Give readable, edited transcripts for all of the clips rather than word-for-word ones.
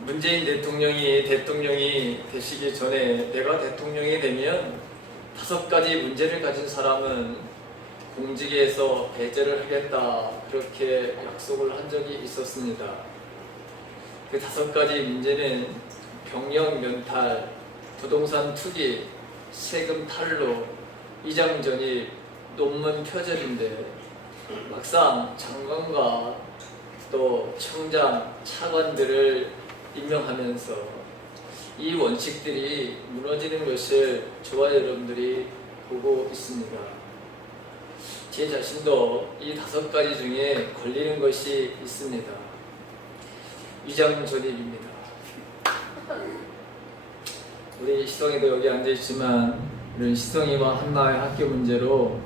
문재인 대통령이 되시기 전에 내가 대통령이 되면 5가지 문제를 가진 사람은 공직에서 배제를 하겠다, 그렇게 약속을 한 적이 있었습니다. 그 5가지 문제는 병역 면탈, 부동산 투기, 세금 탈루, 위장 전입, 논문 표절인데 막상 장관과 또 청장, 차관들을 임명하면서 이 원칙들이 무너지는 것을 저와 여러분들이 보고 있습니다. 제 자신도 이 5가지 중에 걸리는 것이 있습니다. 위장 전입입니다. 우리 시성이도 여기 앉아있지만 이런 시성이와 한나의 학교 문제로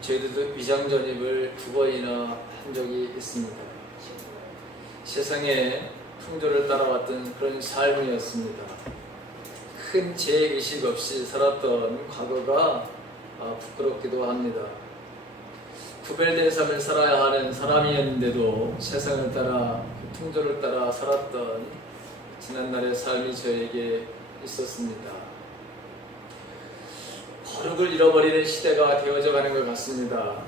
저희들도 위장 전입을 2번이나 한 적이 있습니다. 세상에 풍조를 따라왔던 그런 삶이었습니다. 큰 죄의식 없이 살았던 과거가 부끄럽기도 합니다. 구별된 삶을 살아야 하는 사람이었는데도 세상을 따라, 그 풍조를 따라 살았던 지난날의 삶이 저에게 있었습니다. 거룩을 잃어버리는 시대가 되어져 가는 것 같습니다.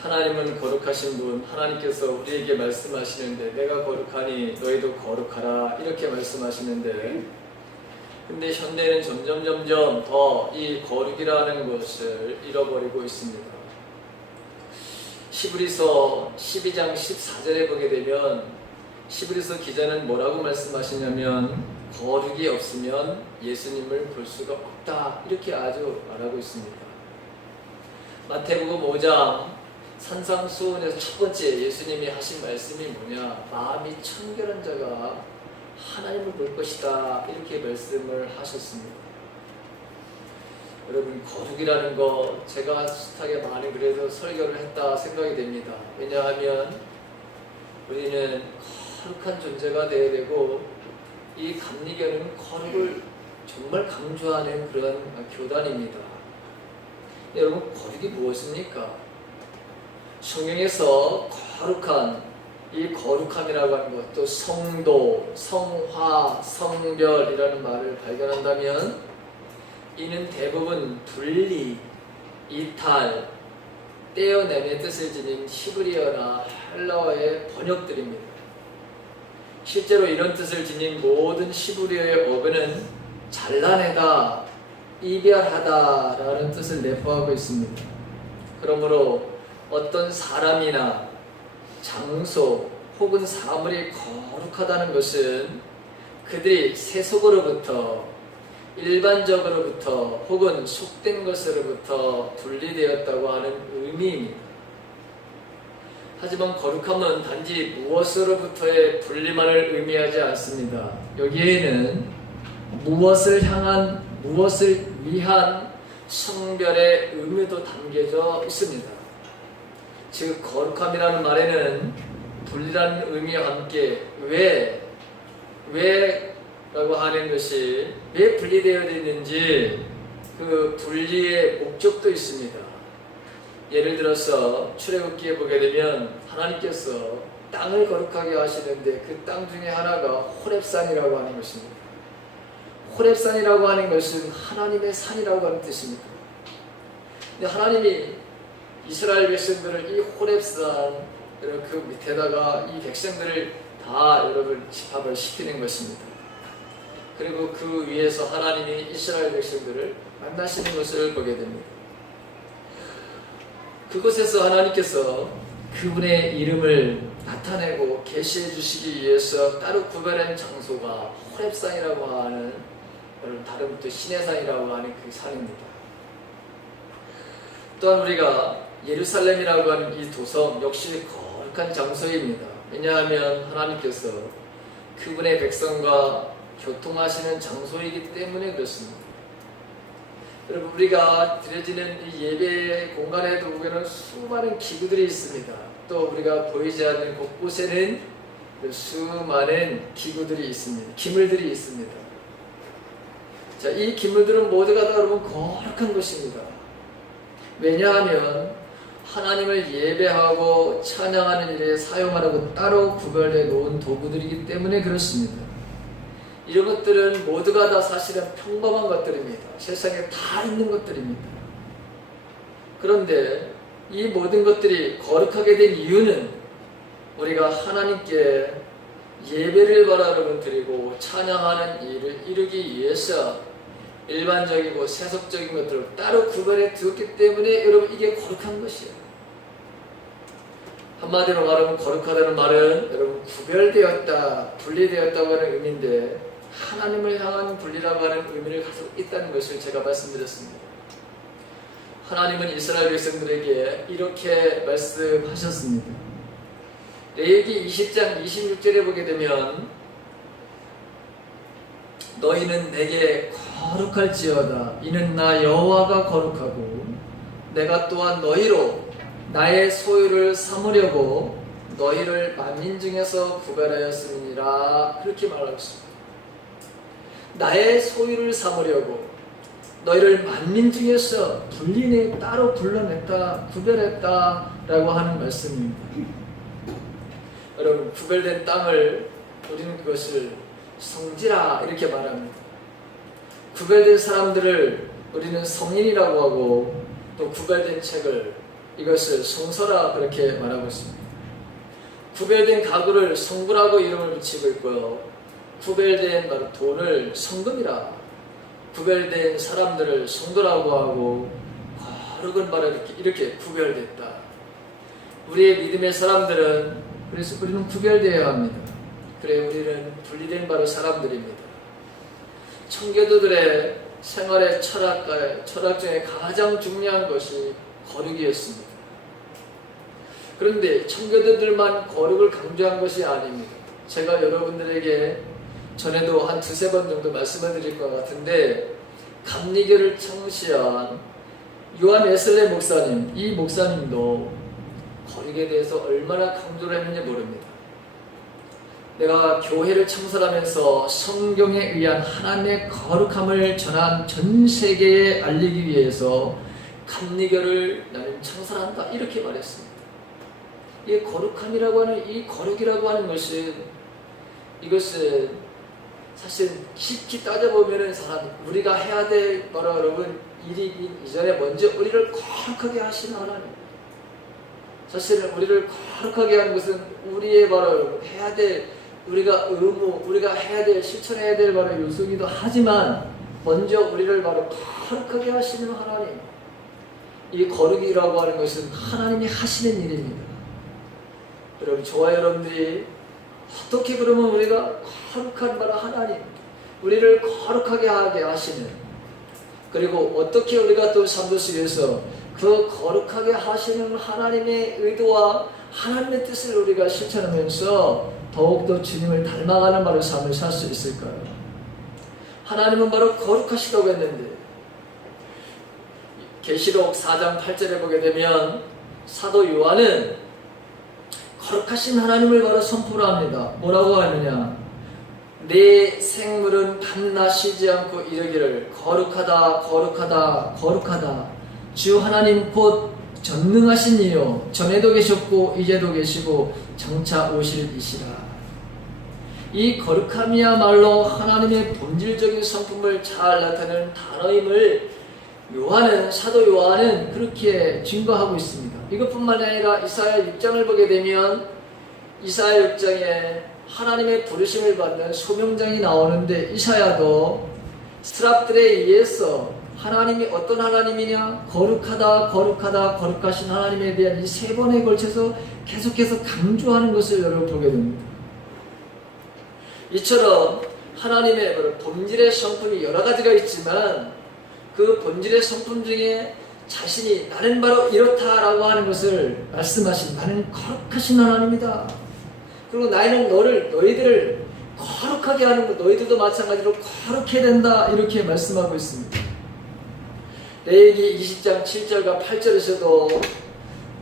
하나님은 거룩하신 분, 하나님께서 우리에게 말씀하시는데 내가 거룩하니 너희도 거룩하라, 이렇게 말씀하시는데, 근데 현대는 점점 더 이 거룩이라는 것을 잃어버리고 있습니다. 히브리서 12장 14절에 보게 되면 히브리서 기자는 뭐라고 말씀하시냐면 거룩이 없으면 예수님을 볼 수가 없다, 이렇게 아주 말하고 있습니다. 마태복음 5장 산상수훈에서 첫 번째 예수님이 하신 말씀이 뭐냐, 마음이 청결한 자가 하나님을 볼 것이다, 이렇게 말씀을 하셨습니다. 여러분, 거룩이라는 거 제가 숱하게 많이 그래서 설교를 했다 생각이 됩니다. 왜냐하면 우리는 거룩한 존재가 되어야 되고, 이 감리교는 거룩을 정말 강조하는 그런 교단입니다. 여러분, 거룩이 무엇입니까? 성경에서 거룩한, 이 거룩함이라고 하는 것, 또 성도, 성화, 성별이라는 말을 발견한다면 이는 대부분 분리, 이탈, 떼어내는 뜻을 지닌 히브리어나 헬라어의 번역들입니다. 실제로 이런 뜻을 지닌 모든 히브리어의 어근은 잘라내다, 이별하다 라는 뜻을 내포하고 있습니다. 그러므로 어떤 사람이나 장소 혹은 사물이 거룩하다는 것은 그들이 세속으로부터, 일반적으로부터 혹은 속된 것으로부터 분리되었다고 하는 의미입니다. 하지만 거룩함은 단지 무엇으로부터의 분리만을 의미하지 않습니다. 여기에는 무엇을 향한, 무엇을 위한 성별의 의미도 담겨져 있습니다. 즉, 거룩함이라는 말에는 분리라는 의미와 함께 왜라고 하는 것이 왜 분리되어야 되는지 그 분리의 목적도 있습니다. 예를 들어서 출애굽기에 보게 되면 하나님께서 땅을 거룩하게 하시는데 그 땅 중에 하나가 호렙산이라고 하는 것입니다. 호렙산이라고 하는 것은 하나님의 산이라고 하는 뜻입니다. 근데 하나님이 이스라엘 백성들을 이 호렙산 그 밑에다가 이 백성들을 다 여러분 집합을 시키는 것입니다. 그리고 그 위에서 하나님이 이스라엘 백성들을 만나시는 것을 보게 됩니다. 그곳에서 하나님께서 그분의 이름을 나타내고 계시해 주시기 위해서 따로 구별한 장소가 호렙산이라고 하는, 다른 또 시내산이라고 하는 그 산입니다. 또한 우리가 예루살렘이라고 하는 이 도성 역시 거룩한 장소입니다. 왜냐하면 하나님께서 그분의 백성과 교통하시는 장소이기 때문에 그렇습니다. 여러분, 우리가 드려지는 이 예배 공간에도 보면 수많은 기구들이 있습니다. 또 우리가 보이지 않는 곳곳에는 수많은 기구들이 있습니다. 기물들이 있습니다. 자, 이 기물들은 모두가 다 여러분 거룩한 것입니다. 왜냐하면 하나님을 예배하고 찬양하는 일에 사용하라고 따로 구별해 놓은 도구들이기 때문에 그렇습니다. 이런 것들은 모두가 다 사실은 평범한 것들입니다. 세상에 다 있는 것들입니다. 그런데 이 모든 것들이 거룩하게 된 이유는 우리가 하나님께 예배를 여러분 드리고 찬양하는 일을 이루기 위해서 일반적이고 세속적인 것들을 따로 구별해 두었기 때문에 여러분 이게 거룩한 것이에요. 한마디로 말하면 거룩하다는 말은 여러분 구별되었다, 분리되었다고 하는 의미인데 하나님을 향한 분리라고 하는 의미를 가지고 있다는 것을 제가 말씀드렸습니다. 하나님은 이스라엘 백성들에게 이렇게 말씀하셨습니다. 레위기 20장 26절에 보게 되면 너희는 내게 거룩할지어다. 이는 나 여호와가 거룩하고 내가 또한 너희로 나의 소유를 삼으려고 너희를 만민 중에서 구별하였음이니라. 그렇게 말하고 있습니다. 나의 소유를 삼으려고 너희를 만민 중에서 분리내 따로 불러냈다, 구별했다 라고 하는 말씀입니다. 여러분, 구별된 땅을 우리는 그것을 성지라 이렇게 말합니다. 구별된 사람들을 우리는 성인이라고 하고 또 구별된 책을 이것을 성서라 그렇게 말하고 있습니다. 구별된 가구를 성부라고 이름을 붙이고 있고요. 구별된 바로 돈을 성금이라, 구별된 사람들을 성도라고 하고 거룩은 바로 이렇게 구별됐다. 우리의 믿음의 사람들은 그래서 우리는 구별되어야 합니다. 그래 우리는 분리된 바로 사람들입니다. 청교도들의 생활의 철학 중에 가장 중요한 것이 거룩이었습니다. 그런데 청교도들만 거룩을 강조한 것이 아닙니다. 제가 여러분들에게 전에도 한 두세 번 정도 말씀을 드릴 것 같은데 감리교를 창시한 요한 웨슬레 목사님, 이 목사님도 거룩에 대해서 얼마나 강조를 했는지 모릅니다. 내가 교회를 창설하면서 성경에 의한 하나님의 거룩함을 전한 전 세계에 알리기 위해서 감리교를 나는 창설한다 이렇게 말했습니다. 이 거룩함이라고 하는 이 거룩이라고 하는 것은 이것은 사실 깊이 따져보면은 우리가 해야 될 바로 여러분 일이기 이전에 먼저 우리를 거룩하게 하시는 하나님. 사실은 우리를 거룩하게 하는 것은 우리의 바로 해야 될 우리가 의무, 우리가 해야 될 실천해야 될 바로 요소이기도 하지만 먼저 우리를 바로 거룩하게 하시는 하나님. 이 거룩이라고 하는 것은 하나님이 하시는 일입니다. 여러분, 저와 여러분들이 어떻게 그러면 우리가 거룩한 바로 하나님, 우리를 거룩하게 하게 하시는, 그리고 어떻게 우리가 또 삶을 위해서 그 거룩하게 하시는 하나님의 의도와 하나님의 뜻을 우리가 실천하면서 더욱더 주님을 닮아가는 바로 삶을 살 수 있을까요? 하나님은 바로 거룩하시다고 했는데 계시록 4장 8절에 보게 되면 사도 요한은 거룩하신 하나님을 바로 선포를 합니다. 뭐라고 하느냐? 내 생물은 밤낮 쉬지 않고 이르기를 거룩하다 거룩하다 거룩하다 주 하나님 곧 전능하신 이요 전에도 계셨고 이제도 계시고 장차 오실 이시라. 이 거룩함이야말로 하나님의 본질적인 성품을 잘 나타내는 단어임을 사도 요한은 그렇게 증거하고 있습니다. 이것뿐만 아니라 이사야 6장을 보게 되면 이사야 6장에 하나님의 부르심을 받는 소명장이 나오는데 이사야도 스트랍들에 의해서 하나님이 어떤 하나님이냐? 거룩하다 거룩하다 거룩하신 하나님에 대한 이 세 번에 걸쳐서 계속해서 강조하는 것을 여러분 보게 됩니다. 이처럼 하나님의 본질의 성품이 여러 가지가 있지만 그 본질의 성품 중에 자신이 나는 바로 이렇다라고 하는 것을 말씀하신 나는 거룩하신 하나님이다. 그리고 나는 너희들을 거룩하게 하는 것, 너희들도 마찬가지로 거룩해야 된다 이렇게 말씀하고 있습니다. 레위기 20장 7절과 8절에서도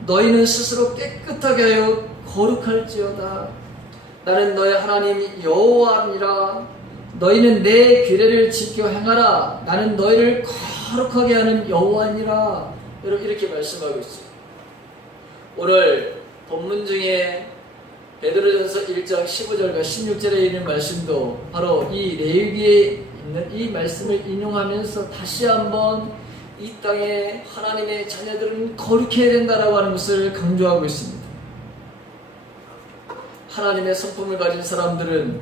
너희는 스스로 깨끗하게 하여 거룩할지어다. 나는 너의 하나님 여호와니라. 너희는 내 규례를 지켜 행하라. 나는 너희를 거룩하게 하는 여호와니라. 여러분 이렇게 말씀하고 있어요. 오늘 본문 중에 베드로전서 1장 15절과 16절에 있는 말씀도 바로 이 레위기에 있는 이 말씀을 인용하면서 다시 한번 이 땅에 하나님의 자녀들은 거룩해야 된다라고 하는 것을 강조하고 있습니다. 하나님의 성품을 가진 사람들은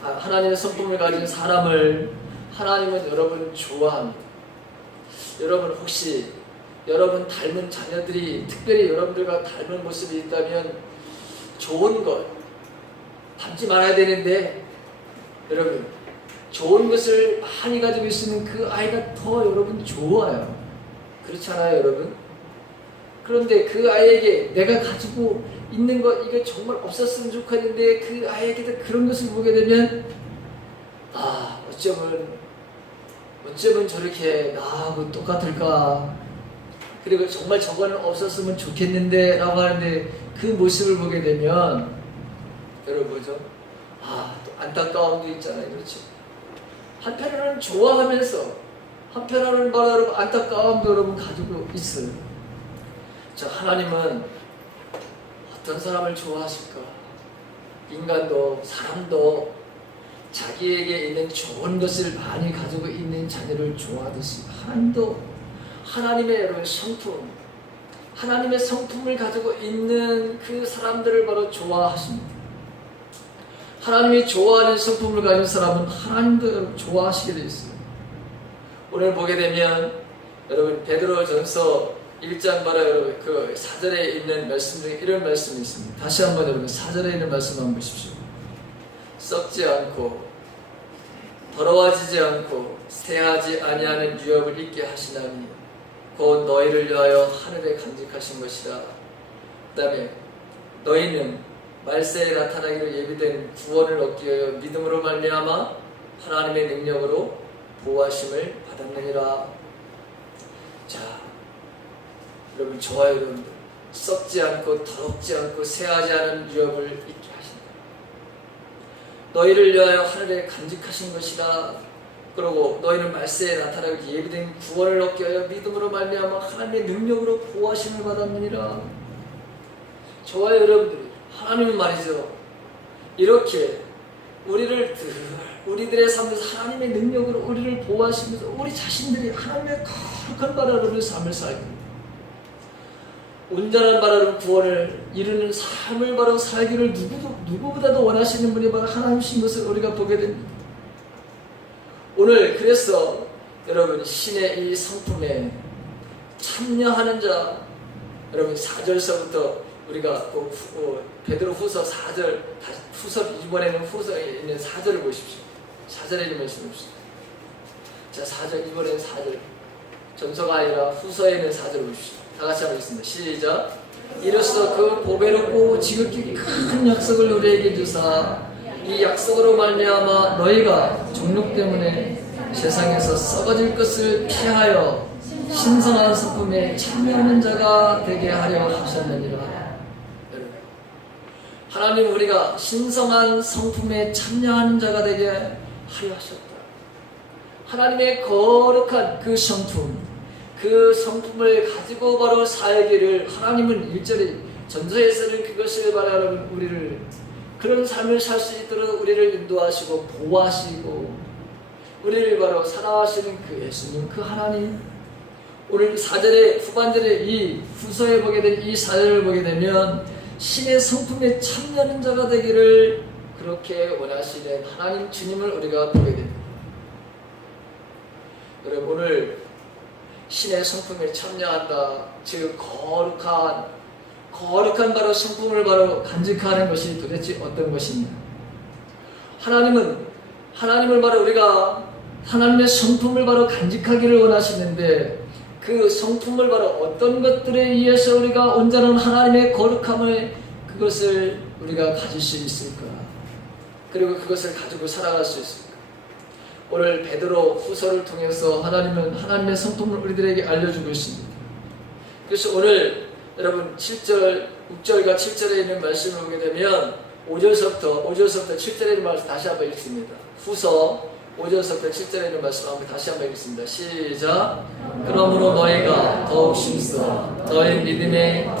하나님의 성품을 가진 사람을 하나님은 여러분 좋아합니다. 여러분 혹시 여러분 닮은 자녀들이 특별히 여러분들과 닮은 모습이 있다면 좋은 것 닮지 말아야 되는데 여러분 좋은 것을 많이 가지고 있으면 그 아이가 더 여러분 좋아요. 그렇지 않아요 여러분? 그런데 그 아이에게 내가 가지고 있는 것 이거 정말 없었으면 좋겠는데 그 아이에게도 그런 것을 보게 되면 어쩌면 저렇게 나하고 똑같을까, 그리고 정말 저거는 없었으면 좋겠는데 라고 하는데 그 모습을 보게 되면 여러분 뭐죠? 또 안타까움도 있잖아요. 그렇죠? 한편으로는 좋아하면서 한편으로는 바로 여러분 안타까움도 여러분 가지고 있어요. 자, 하나님은 어떤 사람을 좋아하실까? 인간도 사람도 자기에게 있는 좋은 것을 많이 가지고 있는 자녀를 좋아하듯이 하나님도 하나님의 여러분 성품, 하나님의 성품을 가지고 있는 그 사람들을 바로 좋아하십니다. 하나님이 좋아하는 성품을 가진 사람은 하나님도 여러분 좋아하시게 되어 있어요. 오늘 보게 되면 여러분 베드로전서 1장 바로 여러분 그 4절에 있는 말씀 중에 이런 말씀이 있습니다. 다시 한번 여러분 4절에 있는 말씀 한번 보십시오. 썩지 않고 더러워지지 않고 새하지 아니하는 유업을 있게 하시나니 곧 너희를 위하여 하늘에 간직하신 것이라. 그 다음에 너희는 말세에 나타나기로 예비된 구원을 얻기 위하여 믿음으로 말미암아 하나님의 능력으로 보호하심을 받았느니라. 자, 여러분 저와 여러분들 썩지 않고 더럽지 않고 새하지 않은 유업을 있게 하신다. 너희를 위하여 하늘에 간직하신 것이라. 그리고 너희는 말세에 나타나기 예비된 구원을 얻기 위하여 믿음으로 말미암아 하나님의 능력으로 보호하심을 받았느니라. 저와 여러분들이 하나님은 말이죠, 이렇게 우리들의 삶에서 하나님의 능력으로 우리를 보호하시면서 우리 자신들이 하나님의 거룩한 바라는 삶을 살고 온전한 바라는 구원을 이루는 삶을 바로 살기를 누구보다도 원하시는 분이 바로 하나님이신 것을 우리가 보게 됩니다. 오늘 그래서 여러분 신의 이 성품에 참여하는 자, 여러분 4절서부터 우리가 베드로 후서 4절, 이번에는 후서에 있는 4절을 보십시오. 4절에 있는 말씀을 보십시오. 자, 4절, 이번에는 4절. 전서가 아니라 후서에 있는 4절을 보십시오. 다 같이 한번 읽습니다. 시작. 이로써 그 보배롭고 지극히 큰 약속을 우리에게 주사 이 약속으로 말미암아 너희가 종록 때문에 세상에서 썩어질 것을 피하여 신성한 성품에 참여하는 자가 되게 하려 하셨느니라. 하나님 우리가 신성한 성품에 참여하는 자가 되게 하려 하셨다. 하나님의 거룩한 그 성품, 그 성품을 가지고 바로 살기를 하나님은 일절에 전서에서는 그것을 바라는 우리를 그런 삶을 살 수 있도록 우리를 인도하시고 보호하시고 우리를 바로 사랑하시는 그 예수님, 그 하나님. 오늘 4절의 후반절에 이 후서에 보게 된 이 4절을 보게 되면 신의 성품에 참여하는 자가 되기를 그렇게 원하시는 하나님 주님을 우리가 보게 됩니다. 여러분 오늘 신의 성품에 참여한다, 즉 거룩한 바로 성품을 바로 간직하는 것이 도대체 어떤 것이냐? 하나님을 바로 우리가 하나님의 성품을 바로 간직하기를 원하시는데 그 성품을 바로 어떤 것들에 의해서 우리가 온전한 하나님의 거룩함을 그것을 우리가 가질 수 있을까? 그리고 그것을 가지고 살아갈 수 있을까? 오늘 베드로 후서를 통해서 하나님은 하나님의 성품을 우리들에게 알려주고 있습니다. 그래서 오늘 여러분 7절, 6절과 7절에 있는 말씀을 보게 되면 5절서부터 7절에 있는 말씀 다시 한번 읽습니다. 후서 5절서부터 7절에 있는 말씀 한번 다시 한번 읽습니다. 시작. 그러므로 너희가 더욱 힘써 너희 믿음의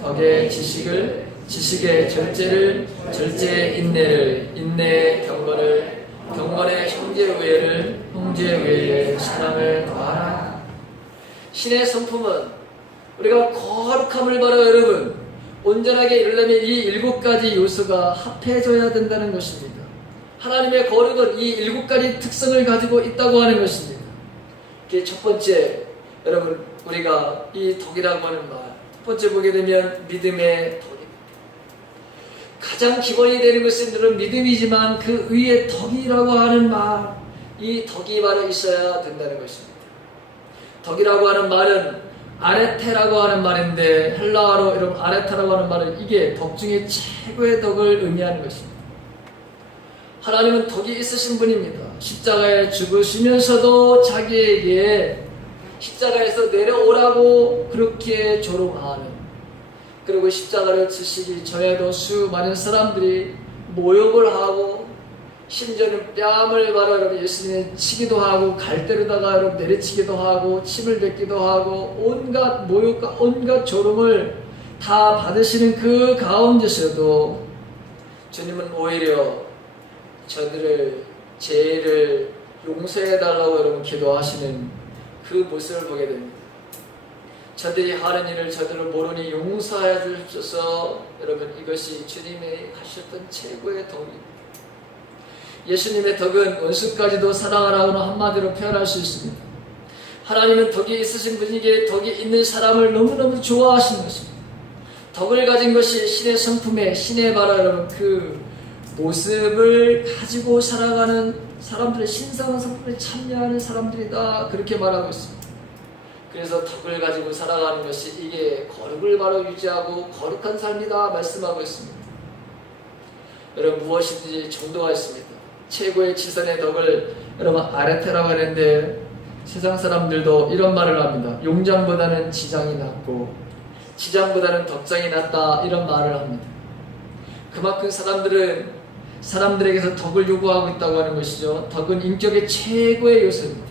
덕의 지식을 지식의 절제를, 절제의 인내를, 인내의 경건을, 경건의 형제의 의회를, 형제의 의회에 사랑을 더하라. 신의 성품은 우리가 거룩함을 바라 여러분 온전하게 이루려면 이 7가지 요소가 합해져야 된다는 것입니다. 하나님의 거룩은 이 7가지 특성을 가지고 있다고 하는 것입니다. 이게 첫 번째, 여러분 우리가 이 덕이라고 하는 말, 첫 번째 보게 되면 믿음의 덕입니다. 가장 기본이 되는 것은 여러분 믿음이지만 그 위에 덕이라고 하는 말, 이 덕이 바로 있어야 된다는 것입니다. 덕이라고 하는 말은 아레테라고 하는 말인데, 헬라어로 여러분 아레테라고 하는 말은 이게 덕 중에 최고의 덕을 의미하는 것입니다. 하나님은 덕이 있으신 분입니다. 십자가에 죽으시면서도 자기에게 십자가에서 내려오라고 그렇게 조롱하는, 그리고 십자가를 지시기 전에도 수많은 사람들이 모욕을 하고, 심지어는 뺨을 바라 예수님을 치기도 하고, 갈대로다가 내리치기도 하고, 침을 뱉기도 하고, 온갖 모욕과 온갖 조롱을 다 받으시는 그 가운데서도 주님은 오히려 저들을, 죄를 용서해달라고 여러분 기도하시는 그 모습을 보게 됩니다. 저들이 하는 일을 저들을 모르니 용서하여 주옵소서. 여러분 이것이 주님이 하셨던 최고의 덕입니다. 예수님의 덕은 원수까지도 사랑하라고는 한마디로 표현할 수 있습니다. 하나님은 덕이 있으신 분에게 덕이 있는 사람을 너무너무 좋아하시는 것입니다. 덕을 가진 것이 신의 성품에, 신의 바라 여러분 그 모습을 가지고 살아가는 사람들의 신성한 성품에 참여하는 사람들이다, 그렇게 말하고 있습니다. 그래서 덕을 가지고 살아가는 것이 이게 거룩을 바로 유지하고 거룩한 삶이다 말씀하고 있습니다. 여러분 무엇이든지 정도가 있습니다. 최고의 지선의 덕을 여러분 아레테라고 하는데, 세상 사람들도 이런 말을 합니다. 용장보다는 지장이 낫고 지장보다는 덕장이 낫다, 이런 말을 합니다. 그만큼 사람들에게서 덕을 요구하고 있다고 하는 것이죠. 덕은 인격의 최고의 요소입니다.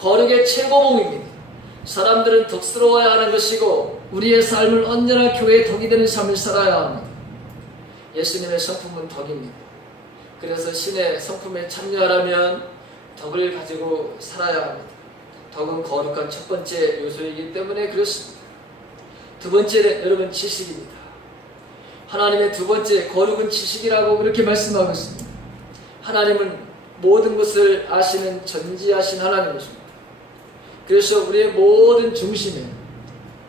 거룩의 최고봉입니다. 사람들은 덕스러워야 하는 것이고, 우리의 삶을 언제나 교회의 덕이 되는 삶을 살아야 합니다. 예수님의 성품은 덕입니다. 그래서 신의 성품에 참여하려면 덕을 가지고 살아야 합니다. 덕은 거룩한 첫 번째 요소이기 때문에 그렇습니다. 두 번째는 여러분 지식입니다. 하나님의 두 번째 거룩은 지식이라고 그렇게 말씀하고 있습니다. 하나님은 모든 것을 아시는 전지하신 하나님이십니다. 그래서 우리의 모든 중심에,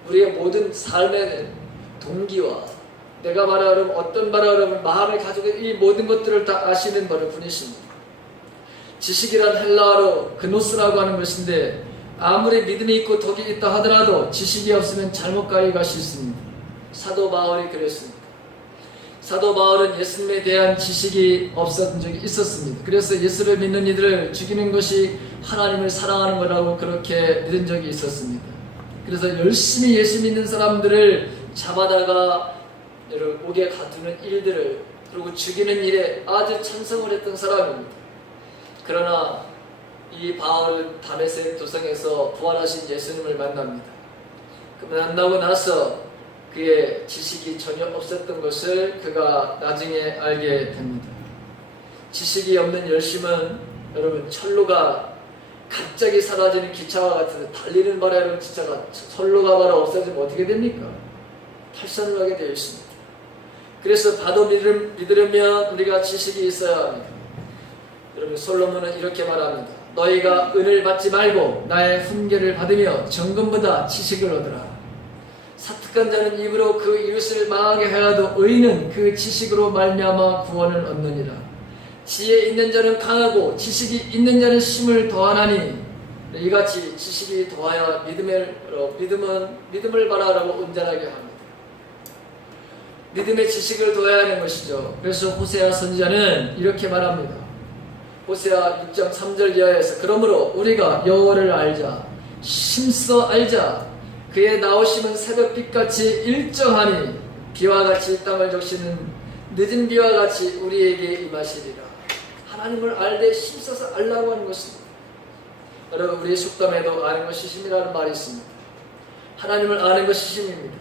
우리의 모든 삶의 동기와 내가 말하려면 어떤 말하려면 마음을 가지고 이 모든 것들을 다 아시는 분이십니다. 지식이란 헬라어로 그노스라고 하는 것인데, 아무리 믿음이 있고 덕이 있다 하더라도 지식이 없으면 잘못 가기가 쉽습니다. 사도 바울이 그랬습니다. 사도 바울은 예수님에 대한 지식이 없었던 적이 있었습니다. 그래서 예수를 믿는 이들을 죽이는 것이 하나님을 사랑하는 거라고 그렇게 믿은 적이 있었습니다. 그래서 열심히 예수 믿는 사람들을 잡아다가 옥에 가두는 일들을, 그리고 죽이는 일에 아주 찬성을 했던 사람입니다. 그러나 이 바울은 다메섹 도성에서 부활하신 예수님을 만납니다. 그 만나고 나서 그의 지식이 전혀 없었던 것을 그가 나중에 알게 됩니다. 지식이 없는 열심은 여러분 철로가 갑자기 사라지는 기차와 같은, 달리는 바람에 여러분 기차가 철로가 바로 없어지면 어떻게 됩니까? 탈선을 하게 되어 있습니다. 그래서 바도 믿으려면 우리가 지식이 있어야 합니다. 여러분 솔로몬은 이렇게 말합니다. 너희가 은을 받지 말고 나의 훈계를 받으며 정금보다 지식을 얻으라. 사특한 자는 입으로 그 이웃을 망하게 하여도 의인은 그 지식으로 말미암아 구원을 얻느니라. 지혜 있는 자는 강하고 지식이 있는 자는 힘을 더하나니, 이같이 지식이 더하여 믿음을 바라라고 온전하게 합니다. 믿음의 지식을 더해야 하는 것이죠. 그래서 호세아 선지자는 이렇게 말합니다. 호세아 6장 3절 이하에서 그러므로 우리가 여호와를 알자, 심써 알자. 그의 나오심은 새벽빛같이 일정하니 비와 같이 땅을 적시는 늦은 비와 같이 우리에게 임하시리라. 하나님을 알되 심써서 알라고 하는 것입니다. 여러분 우리의 속담에도 아는 것이 힘이라는 말이 있습니다. 하나님을 아는 것이 힘입니다.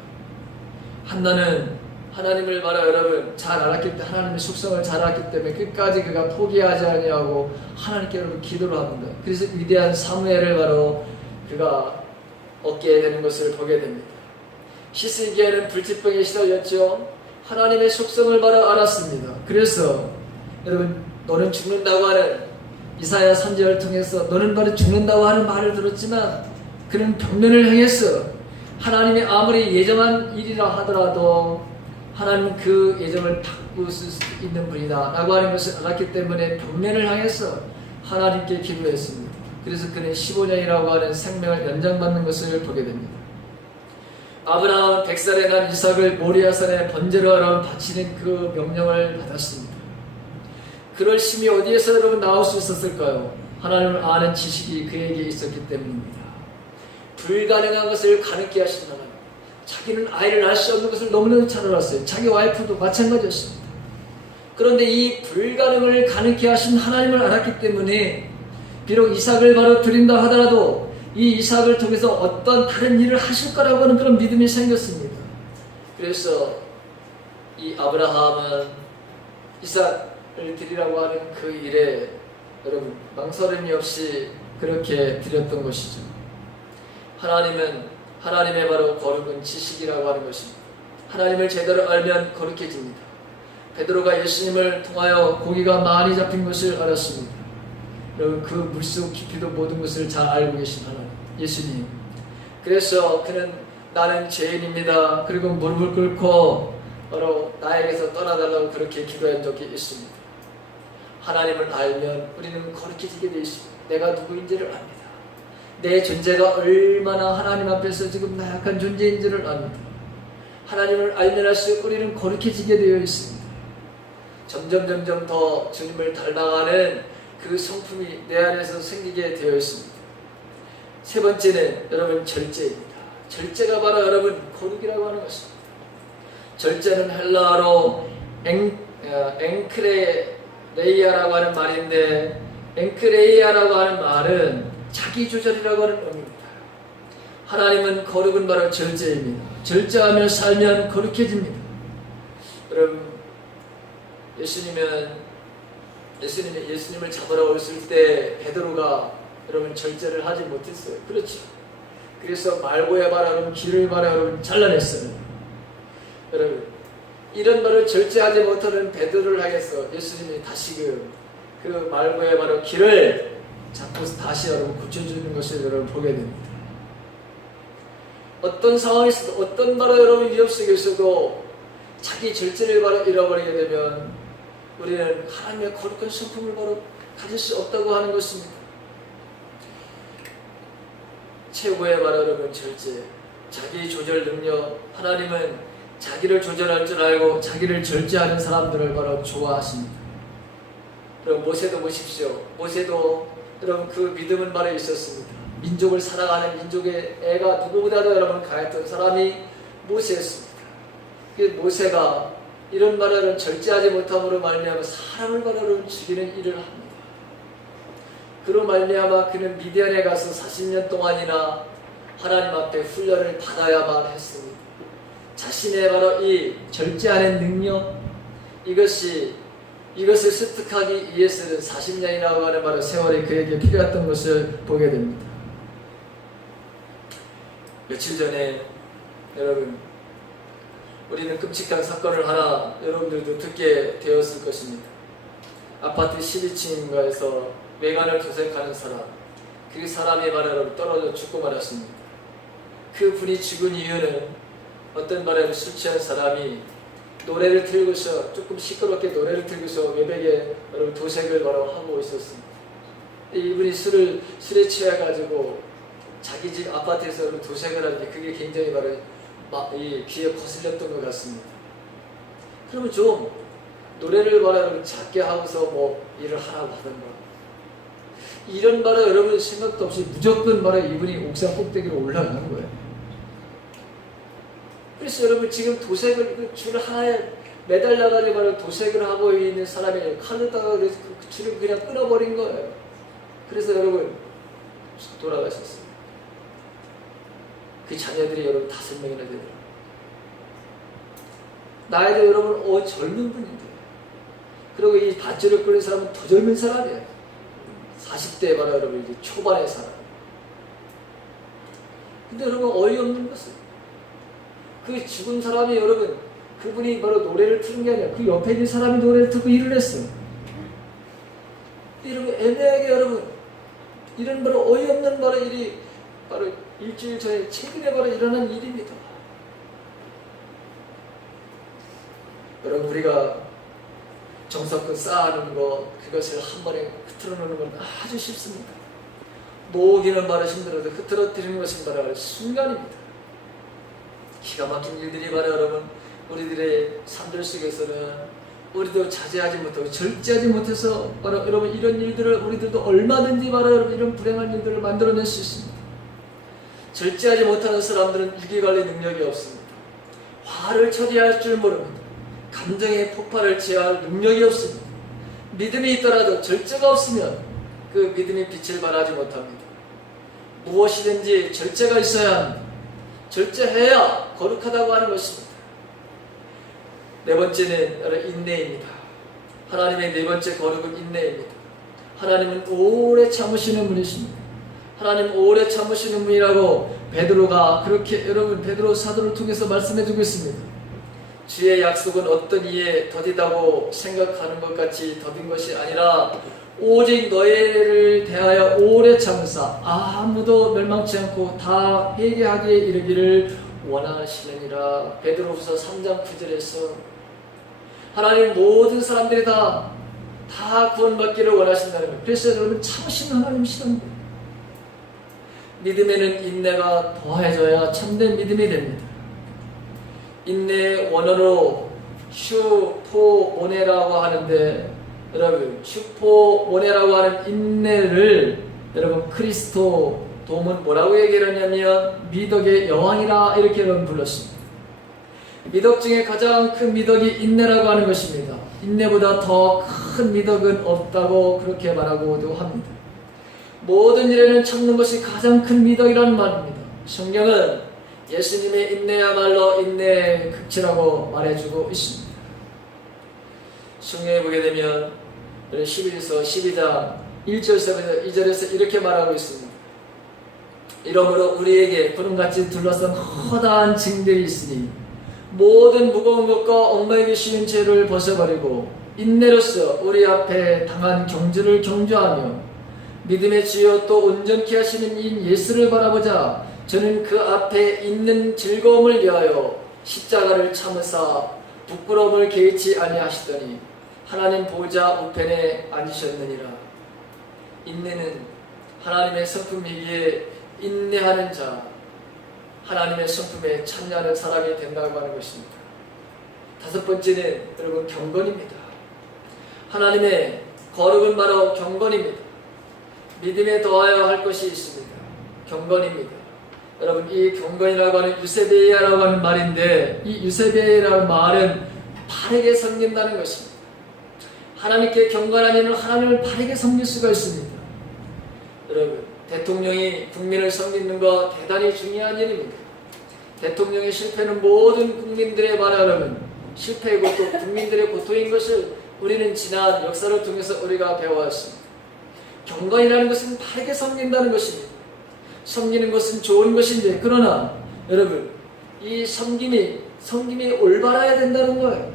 한나는 하나님을 바라 여러분 잘 알았기 때문에 하나님의 속성을 잘 알았기 때문에 끝까지 그가 포기하지 아니하고 하나님께 여러분 기도를 합니다. 그래서 위대한 사무엘을 바로 그가 얻게 되는 것을 보게 됩니다. 히스기야는 불치병에 시달렸죠. 하나님의 속성을 바로 알았습니다. 그래서 여러분 너는 죽는다고 하는 이사야 선지자를 통해서 너는 바로 죽는다고 하는 말을 들었지만 그는 병면을 행했어. 하나님이 아무리 예정한 일이라 하더라도 하나님은 그 예정을 바꿀 수 있는 분이다 라고 하는 것을 알았기 때문에 병면을 향해서 하나님께 기도했습니다. 그래서 그는 15년이라고 하는 생명을 연장받는 것을 보게 됩니다. 아브라함은 100살에 난 이삭을 모리아산에 번제로 하러 바치는 그 명령을 받았습니다. 그럴 힘이 어디에서 여러분 나올 수 있었을까요? 하나님을 아는 지식이 그에게 있었기 때문입니다. 불가능한 것을 가능케 하신 하나님. 자기는 아이를 낳을 수 없는 것을 너무너무 잘 알았어요. 자기 와이프도 마찬가지였습니다. 그런데 이 불가능을 가능케 하신 하나님을 알았기 때문에 비록 이삭을 바로 드린다 하더라도 이 이삭을 통해서 어떤 다른 일을 하실 거라고 하는 그런 믿음이 생겼습니다. 그래서 이 아브라함은 이삭을 드리라고 하는 그 일에 여러분 망설임이 없이 그렇게 드렸던 것이죠. 하나님은 하나님의 바로 거룩은 지식이라고 하는 것입니다. 하나님을 제대로 알면 거룩해집니다. 베드로가 예수님을 통하여 고기가 많이 잡힌 것을 알았습니다. 여러분 그 물속 깊이도 모든 것을 잘 알고 계신 하나님 예수님. 그래서 그는 나는 죄인입니다. 그리고 무릎을 꿇고 바로 나에게서 떠나달라고 그렇게 기도한 적이 있습니다. 하나님을 알면 우리는 거룩해지게 되어 있습니다. 내가 누구인지를 압니다. 내 존재가 얼마나 하나님 앞에서 지금 나약한 존재인지를 압니다. 하나님을 알면 할수록 우리는 거룩해지게 되어 있습니다. 점점 더 주님을 닮아가는 그 성품이 내 안에서 생기게 되어 있습니다. 세 번째는 여러분 절제입니다. 절제가 바로 여러분 거룩이라고 하는 것입니다. 절제는 헬라어로 앵크레레이아라고 하는 말인데 앵크레이아라고 하는 말은 자기 조절이라고 하는 의미입니다. 하나님은 거룩은 바로 절제입니다. 절제하며 살면 거룩해집니다. 여러분 예수님을 잡으러 왔을 때 베드로가 여러분 절제를 하지 못했어요. 그렇죠. 그래서 말고에 바라 여러분 길을 바라 여러분 잘라냈어요. 여러분 이런 말을 절제하지 못하는 베드로를 향해서 예수님이 다시금 그 말고에 바로 길을 잡고 다시 여러분 고쳐주는 것을 여러분 보게 됩니다. 어떤 상황에서도 어떤 바로 여러분 위협 속에서도 자기 절제를 바로 잃어버리게 되면 우리는 하나님의 거룩한 성품을 바로 가질 수 없다고 하는 것입니다. 최고의 바로 여러분 절제, 자기 조절 능력. 하나님은 자기를 조절할 줄 알고 자기를 절제하는 사람들을 바로 좋아하십니다. 여러분 모세도 보십시오. 모세도 여러분 그 믿음은 바로 있었습니다. 민족을 사랑하는 민족의 애가 누구보다도 여러분 가했던 사람이 모세였습니다. 그 모세가 이런 말을 절제하지 못함으로 말미암아 사람을 바로 죽이는 일을 합니다. 그로 말미암아 그는 미디안에 가서 40년 동안이나 하나님 앞에 훈련을 받아야만 했습니다. 자신의 바로 이 절제하는 능력 이것을 습득하기 위해서는 40년이라고 하는 바로 세월이 그에게 필요했던 것을 보게 됩니다. 며칠 전에 여러분 우리는 끔찍한 사건을 하나 여러분들도 듣게 되었을 것입니다. 아파트 12층인가에서 외관을 도색하는 사람, 그 사람이 바로 떨어져 죽고 말았습니다. 그 분이 죽은 이유는 어떤 바람에 술 취한 사람이 노래를 틀고서 조금 시끄럽게 노래를 틀고서 외벽에 여러분 도색을 바로 하고 있었습니다. 이분이 술에 취해가지고 자기 집 아파트에서 여러분 도색을 하는데 그게 굉장히 바로 이 귀에 거슬렸던 것 같습니다. 그러면 좀 노래를 바로 작게 하고서 뭐 일을 하라고 하던가 이런 바로 여러분 생각도 없이 무조건 바로 이분이 옥상 꼭대기로 올라가는 거예요. 그래서 여러분 지금 도색을 줄 하나에 매달려가지고 바로 도색을 하고 있는 사람이 칼로다가 그 줄을 그냥 끊어버린 거예요. 그래서 여러분 돌아가셨어요. 그 자녀들이 여러분 5명이나 되더라고요. 나이도 여러분 젊은 분인데, 그리고 이 밧줄을 끌는 사람은 더 젊은 사람이에요. 40대 바로 여러분 이제 초반의 사람. 근데 여러분 어이없는 것은 그 죽은 사람이 여러분 그분이 바로 노래를 틀은 게 아니라 그 옆에 있는 사람이 노래를 듣고 일을 했어요. 여러분 애매하게 여러분 이런 바로 어이없는 바로 일이 바로 일주일 전에 최근에 바로 일어난 일입니다. 여러분 우리가 정성껏 쌓아놓은 것 그것을 한 번에 흐트러 놓는 건 아주 쉽습니다. 모으기는 바로 힘들어도 흐트러뜨리는 것은 바로 순간입니다. 기가 막힌 일들이 바로 여러분 우리들의 삶들 속에서는 우리도 자제하지 못하고 절제하지 못해서 바로 여러분 이런 일들을 우리들도 얼마든지 바로 여러분 이런 불행한 일들을 만들어낼 수 있습니다. 절제하지 못하는 사람들은 위기관리 능력이 없습니다. 화를 처리할 줄 모릅니다. 감정의 폭발을 제어할 능력이 없습니다. 믿음이 있더라도 절제가 없으면 그 믿음의 빛을 발하지 못합니다. 무엇이든지 절제가 있어야 합니다. 절제해야 거룩하다고 하는 것입니다. 네 번째는 인내입니다. 하나님의 네 번째 거룩은 인내입니다. 하나님은 오래 참으시는 분이십니다. 하나님 오래 참으시는 분이라고 베드로가 그렇게 여러분 베드로 사도를 통해서 말씀해주고 있습니다. 주의 약속은 어떤 이에 더디다고 생각하는 것 같이 더딘 것이 아니라 오직 너희를 대하여 오래 참으사 아무도 멸망치 않고 다 회개하기에 이르기를 원하시느니라. 베드로후서 3장 9절에서 하나님 모든 사람들이 다 구원받기를 원하신다는 거예요. 그래서 여러분 참으시는 하나님이시다는 거예요. 믿음에는 인내가 더해져야 참된 믿음이 됩니다. 인내의 원어로 슈포모네라고 하는데 여러분 슈포모네라고 하는 인내를 여러분 크리스토 돔은 뭐라고 얘기를 하냐면 미덕의 여왕이라 이렇게 여러분 불렀습니다. 미덕 중에 가장 큰 미덕이 인내라고 하는 것입니다. 인내보다 더 큰 미덕은 없다고 그렇게 말하고도 합니다. 모든 일에는 참는 것이 가장 큰 미덕이라는 말입니다. 성경은 예수님의 인내야말로 인내의 극치라고 말해주고 있습니다. 성경에 보게 되면 11서 12장 1절에서 2절에서 이렇게 말하고 있습니다. 이러므로 우리에게 구름같이 둘러싼 허다한 징들이 있으니 모든 무거운 것과 엉망이기 쉬운 죄를 벗어버리고 인내로써 우리 앞에 당한 경주를 경주하며 믿음의 주여 또 온전케 하시는 이 예수를 바라보자. 저는 그 앞에 있는 즐거움을 위하여 십자가를 참으사 부끄러움을 개의치 아니하시더니 하나님 보좌 우편에 앉으셨느니라. 인내는 하나님의 성품이기에 인내하는 자, 하나님의 성품에 참여하는 사람이 된다고 하는 것입니다. 다섯 번째는 여러분 경건입니다. 하나님의 거룩은 바로 경건입니다. 믿음에 더하여 할 것이 있습니다. 경건입니다. 여러분 이 경건이라고 하는 유세베이라고 하는 말인데 이 유세베이라는 말은 바르게 섬긴다는 것입니다. 하나님께 경건한 이는 하나님을 바르게 섬길 수가 있습니다. 여러분 대통령이 국민을 섬기는 거 대단히 중요한 일입니다. 대통령의 실패는 모든 국민들의 바라는 실패이고 또 국민들의 고통인 것을 우리는 지난 역사를 통해서 우리가 배워왔습니다. 경건이라는 것은 바르게 섬긴다는 것입니다. 섬기는 것은 좋은 것인데 그러나 여러분 이 섬김이 올바라야 된다는 거예요.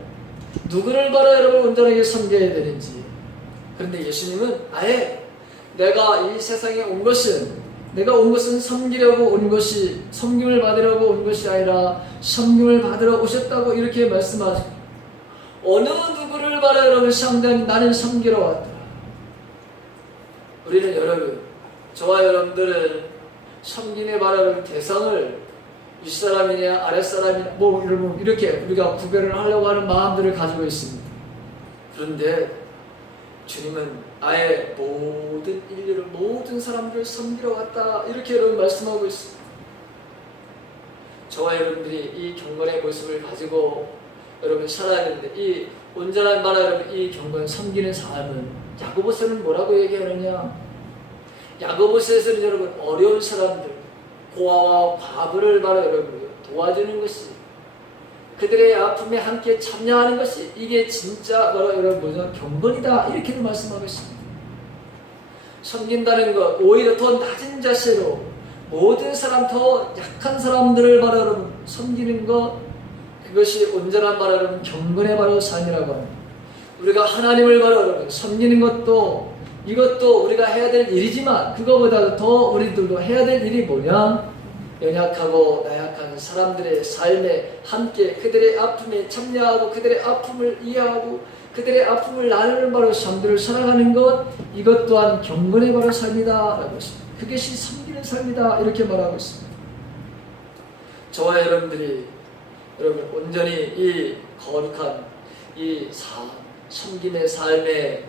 누구를 바라 여러분 온전하게 섬겨야 되는지. 그런데 예수님은 아예 내가 이 세상에 온 것은 섬기려고 온 것이 섬김을 받으려고 온 것이 아니라 섬김을 받으러 오셨다고 이렇게 말씀하십니다. 어느 누구를 바라 여러분 상대는 나는 섬기러 왔다. 우리는 여러분 저와 여러분들은 섬김에 바라는 대상을 윗사람이냐 아랫사람이냐 뭐 이렇게 우리가 구별을 하려고 하는 마음들을 가지고 있습니다. 그런데 주님은 아예 모든 인류를 모든 사람들을 섬기러 왔다 이렇게 여러분 말씀하고 있습니다. 저와 여러분들이 이 경건의 모습을 가지고 여러분 살아야 되는데 이 온전한 바라 여러분 이 경건 섬기는 삶은 야고보서는 뭐라고 얘기하느냐? 야고보서에서는 여러분 어려운 사람들 고아와 과부를 바라 여러분 도와주는 것이 그들의 아픔에 함께 참여하는 것이 이게 진짜 여러분 뭐죠? 경건이다 이렇게도 말씀하고 있습니다. 섬긴다는 것 오히려 더 낮은 자세로 모든 사람 더 약한 사람들을 여러분 섬기는 것 그것이 온전한 여러분 경건의 바로 삶이라고 합니다. 우리가 하나님을 여러분 섬기는 것도 이것도 우리가 해야 될 일이지만 그거보다 더 우리들도 해야 될 일이 뭐냐? 연약하고 나약한 사람들의 삶에 함께 그들의 아픔에 참여하고 그들의 아픔을 이해하고 그들의 아픔을 나누는 바로 삶들을 살아가는 것 이것 또한 경건의 바로 삶이다 라고 했습니다. 그것이 섬기는 삶이다 이렇게 말하고 있습니다. 저와 여러분들이 여러분 온전히 이 거룩한 이 섬김의 삶에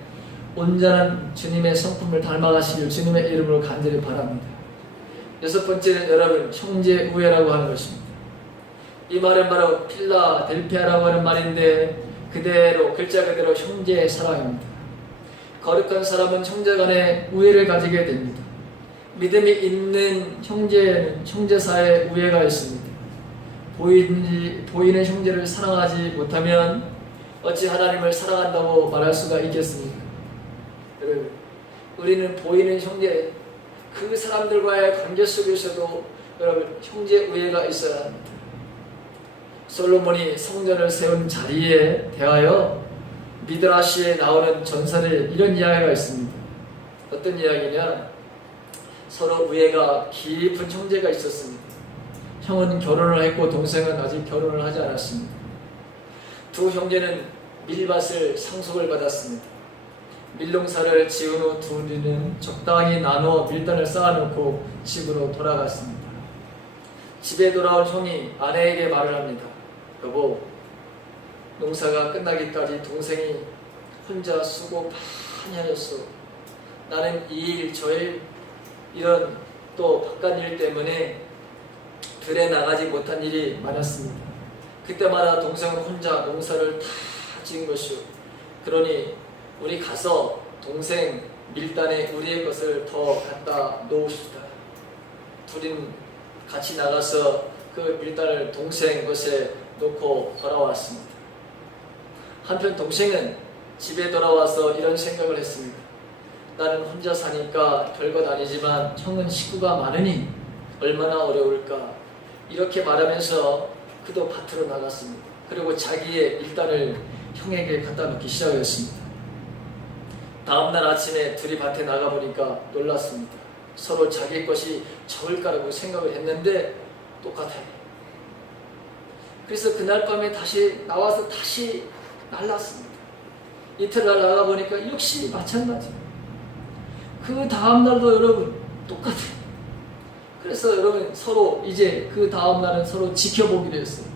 온전한 주님의 성품을 닮아가시길 주님의 이름으로 간절히 바랍니다. 여섯 번째는 여러분 형제 우애라고 하는 것입니다. 이 말은 바로 필라델피아라고 하는 말인데 그대로 글자 그대로 형제의 사랑입니다. 거룩한 사람은 형제 간에 우애를 가지게 됩니다. 믿음이 있는 형제에는 형제 사이에 우애가 있습니다. 보이는 형제를 사랑하지 못하면 어찌 하나님을 사랑한다고 말할 수가 있겠습니까? 여러분 우리는 보이는 형제 그 사람들과의 관계 속에서도 여러분 형제 우애가 있어야 합니다. 솔로몬이 성전을 세운 자리에 대하여 미드라시에 나오는 전설에 이런 이야기가 있습니다. 어떤 이야기냐? 서로 우애가 깊은 형제가 있었습니다. 형은 결혼을 했고 동생은 아직 결혼을 하지 않았습니다. 두 형제는 밀밭을 상속을 받았습니다. 밀농사를 지은 후 둘이는 적당히 나누어 밀단을 쌓아놓고 집으로 돌아갔습니다. 집에 돌아온 형이 아내에게 말을 합니다. 여보, 농사가 끝나기까지 동생이 혼자 수고 많이 하였어. 나는 이 일 저 일 이런 또 바깥 일 때문에 들에 나가지 못한 일이 많았습니다. 그때마다 동생은 혼자 농사를 다 지은 것이오. 그러니 우리 가서 동생 밀단에 우리의 것을 더 갖다 놓읍시다. 둘은 같이 나가서 그 밀단을 동생 것에 놓고 돌아왔습니다. 한편 동생은 집에 돌아와서 이런 생각을 했습니다. 나는 혼자 사니까 별것 아니지만 형은 식구가 많으니 얼마나 어려울까. 이렇게 말하면서 그도 밭으로 나갔습니다. 그리고 자기의 밀단을 형에게 갖다 놓기 시작했습니다. 다음날 아침에 둘이 밭에 나가보니까 놀랐습니다. 서로 자기 것이 적을까라고 생각을 했는데 똑같아요. 그래서 그날 밤에 다시 나와서 다시 날랐습니다. 이틀날 나가보니까 역시 마찬가지예요. 그 다음날도 여러분 똑같아요. 그래서 여러분 서로 이제 그 다음날은 서로 지켜보기로 했어요.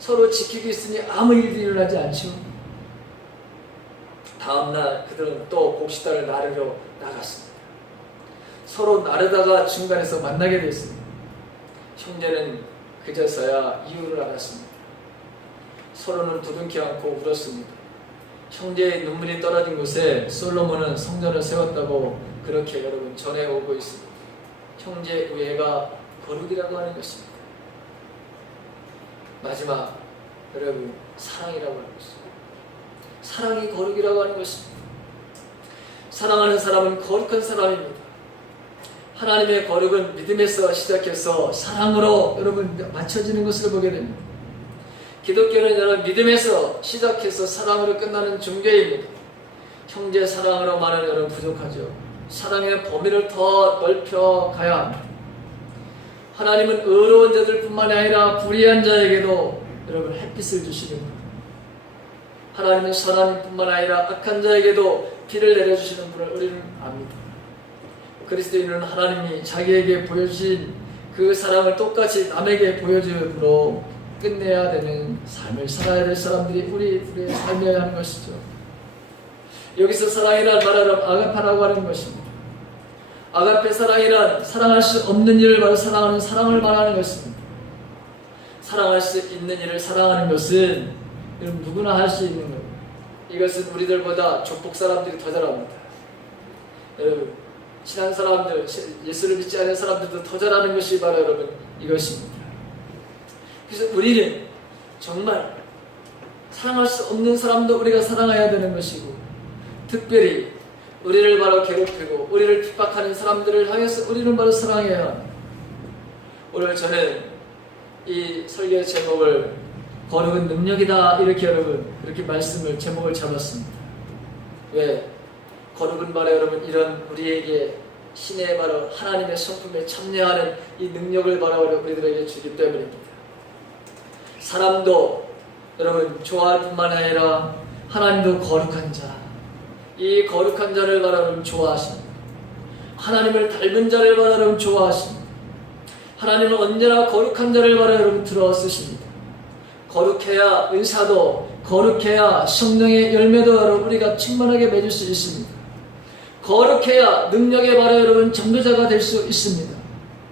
서로 지키고 있으니 아무 일도 일어나지 않죠. 다음날 그들은 또 곡식단을 나르러 나갔습니다. 서로 나르다가 중간에서 만나게 됐습니다. 형제는 그제서야 이유를 알았습니다. 서로는 두둥키 않고 울었습니다. 형제의 눈물이 떨어진 곳에 솔로몬은 성전을 세웠다고 그렇게 여러분 전해오고 있습니다. 형제 우애가 거룩이라고 하는 것입니다. 마지막 여러분 사랑이라고 하는 것입니다. 사랑이 거룩이라고 하는 것입니다. 사랑하는 사람은 거룩한 사람입니다. 하나님의 거룩은 믿음에서 시작해서 사랑으로 여러분 맞춰지는 것을 보게 됩니다. 기독교는 여러분 믿음에서 시작해서 사랑으로 끝나는 종교입니다. 형제 사랑으로만은 여러분 부족하죠. 사랑의 범위를 더 넓혀 가야 합니다. 하나님은 의로운 자들 뿐만 아니라 불의한 자에게도 여러분 햇빛을 주시는 분. 하나님은 선한 뿐만 아니라 악한 자에게도 비를 내려주시는 분을 우리는 압니다. 그리스도인은 하나님이 자기에게 보여주신 그 사랑을 똑같이 남에게 보여줌으로 끝내야 되는 삶을 살아야 될 사람들이 우리의 삶이어야 하는 것이죠. 여기서 사랑이란 말은 아가파라고 하는 것입니다. 아가페 사랑이란 사랑할 수 없는 일을 바로 사랑하는 사랑을 말하는 것입니다. 사랑할 수 있는 일을 사랑하는 것은 누구나 할 수 있는 거예요. 이것은 우리들보다 조폭 사람들이 더 잘합니다. 여러분, 친한 사람들, 예수를 믿지 않는 사람들도 더 잘하는 것이 바로 여러분 이것입니다. 그래서 우리는 정말 사랑할 수 없는 사람도 우리가 사랑해야 되는 것이고, 특별히 우리를 바로 괴롭히고 우리를 핍박하는 사람들을 향해서 우리는 바로 사랑해야 합니다. 오늘 저는 이 설교의 제목을 거룩은 능력이다, 이렇게 여러분 그렇게 제목을 잡았습니다. 왜? 거룩은 바로 여러분 이런 우리에게 신의 바로 하나님의 성품에 참여하는 이 능력을 바로 우리들에게 주기 때문입니다. 사람도 여러분 좋아할 뿐만 아니라 하나님도 거룩한 자, 이 거룩한 자를 바로 여러분 좋아하십니다. 하나님을 닮은 자를 바로 여러분 좋아하십니다. 하나님은 언제나 거룩한 자를 바로 여러분 들어 쓰십니다. 거룩해야 은사도, 거룩해야 성령의 열매도 여러분 우리가 충만하게 맺을 수 있습니다. 거룩해야 능력의 바로 여러분 전도자가 될 수 있습니다.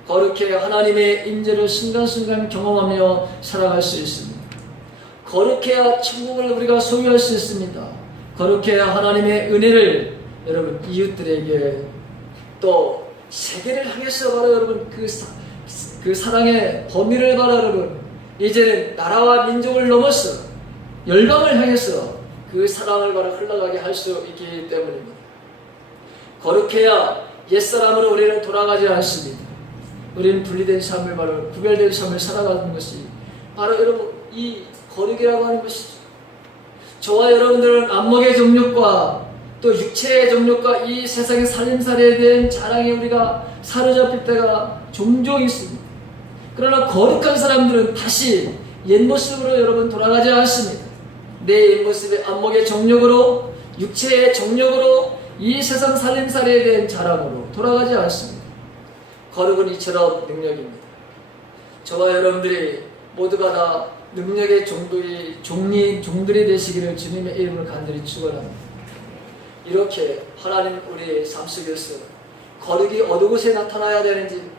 거룩해야 하나님의 임재를 순간순간 경험하며 살아갈 수 있습니다. 거룩해야 천국을 우리가 소유할 수 있습니다. 거룩해야 하나님의 은혜를 여러분 이웃들에게 또 세계를 향해서 바로 여러분 그 사랑의 범위를 바로 여러분 이제는 나라와 민족을 넘어서 열방을 향해서 그 사랑을 바로 흘러가게 할 수 있기 때문입니다. 거룩해야 옛사람으로 우리는 돌아가지 않습니다. 우리는 분리된 삶을 바로 구별된 삶을 살아가는 것이 바로 여러분 이 거룩이라고 하는 것이죠. 저와 여러분들은 안목의 정욕과 또 육체의 정욕과 이 세상의 살림살이에 대한 자랑에 우리가 사로잡힐 때가 종종 있습니다. 그러나 거룩한 사람들은 다시 옛모습으로 여러분 돌아가지 않습니다. 내 옛모습의 안목의 정욕으로, 육체의 정욕으로, 이 세상 살림살이에 대한 자랑으로 돌아가지 않습니다. 거룩은 이처럼 능력입니다. 저와 여러분들이 모두가 다 능력의 종들이 되시기를 주님의 이름으로 간절히 축원합니다. 이렇게 하나님 우리의 삶 속에서 거룩이 어느 곳에 나타나야 되는지,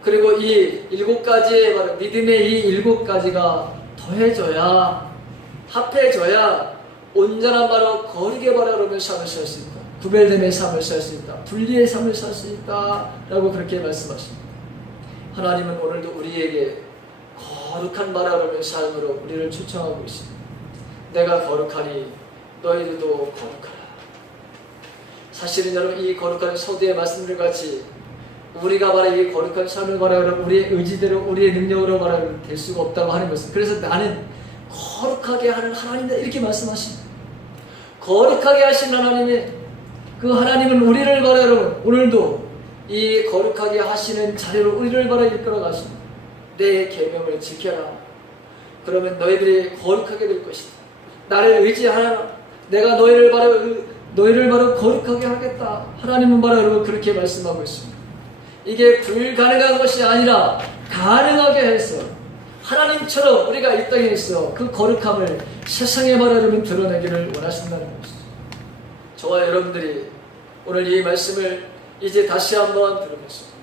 그리고 이 7가지의 바로 믿음의 이 7가지가 더해져야, 합해져야 온전한 바로 거룩의 바로 여러분 삶을 살 수 있다. 구별됨의 삶을 살 수 있다. 분리의 삶을 살 수 있다. 라고 그렇게 말씀하십니다. 하나님은 오늘도 우리에게 거룩한 바로 여러분 삶으로 우리를 초청하고 있습니다. 내가 거룩하니 너희들도 거룩하라. 사실은 여러분 이 거룩한 서두의 말씀들 같이 우리가 바로 이 거룩한 삶을 바로 우리의 의지대로 우리의 능력으로 바로 될 수가 없다고 하는 것은, 그래서 나는 거룩하게 하는 하나님이다 이렇게 말씀하십니다. 거룩하게 하신 하나님의 그 하나님은 우리를 바로 여러분 오늘도 이 거룩하게 하시는 자리로 우리를 바로 이끌어 가십니다. 내 계명을 지켜라. 그러면 너희들이 거룩하게 될 것이다. 나를 의지하라. 내가 너희를 바로 거룩하게 하겠다. 하나님은 바로 여러분 그렇게 말씀하고 있습니다. 이게 불가능한 것이 아니라 가능하게 해서 하나님처럼 우리가 이 땅에 있어 그 거룩함을 세상에 바로 여러분 드러내기를 원하신다는 것이죠. 저와 여러분들이 오늘 이 말씀을 이제 다시 한번 들어보겠습니다.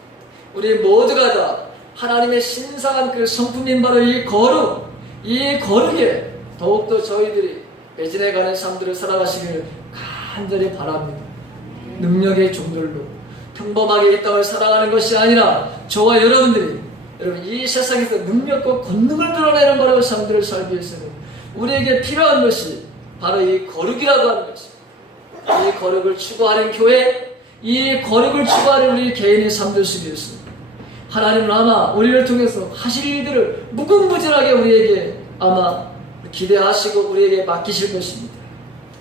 우리 모두가 다 하나님의 신성한 그 성품인 바로 이 거룩에 더욱더 저희들이 매진해가는 삶들을 살아가시길 간절히 바랍니다. 능력의 종들로 평범하게 이 땅을 살아가는 것이 아니라 저와 여러분 이 세상에서 능력과 권능을 드러내는 바로 삶들을 살기 위해서는 우리에게 필요한 것이 바로 이 거룩이라고 하는 것입니다. 이 거룩을 추구하는 교회, 이 거룩을 추구하는 우리 개인의 삶들 속에 있습니다. 하나님은 아마 우리를 통해서 하실 일들을 무궁무진하게 우리에게 아마 기대하시고 우리에게 맡기실 것입니다.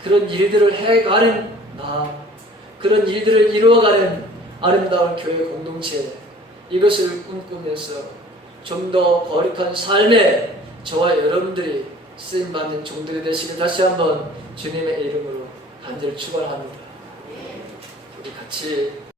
그런 일들을 해가는 그런 일들을 이루어가는 아름다운 교회 공동체, 이것을 꿈꾸면서 좀 더 거룩한 삶에 저와 여러분들이 쓰임받는 종들이 되시길 다시 한번 주님의 이름으로 간절히 축원합니다. 우리 같이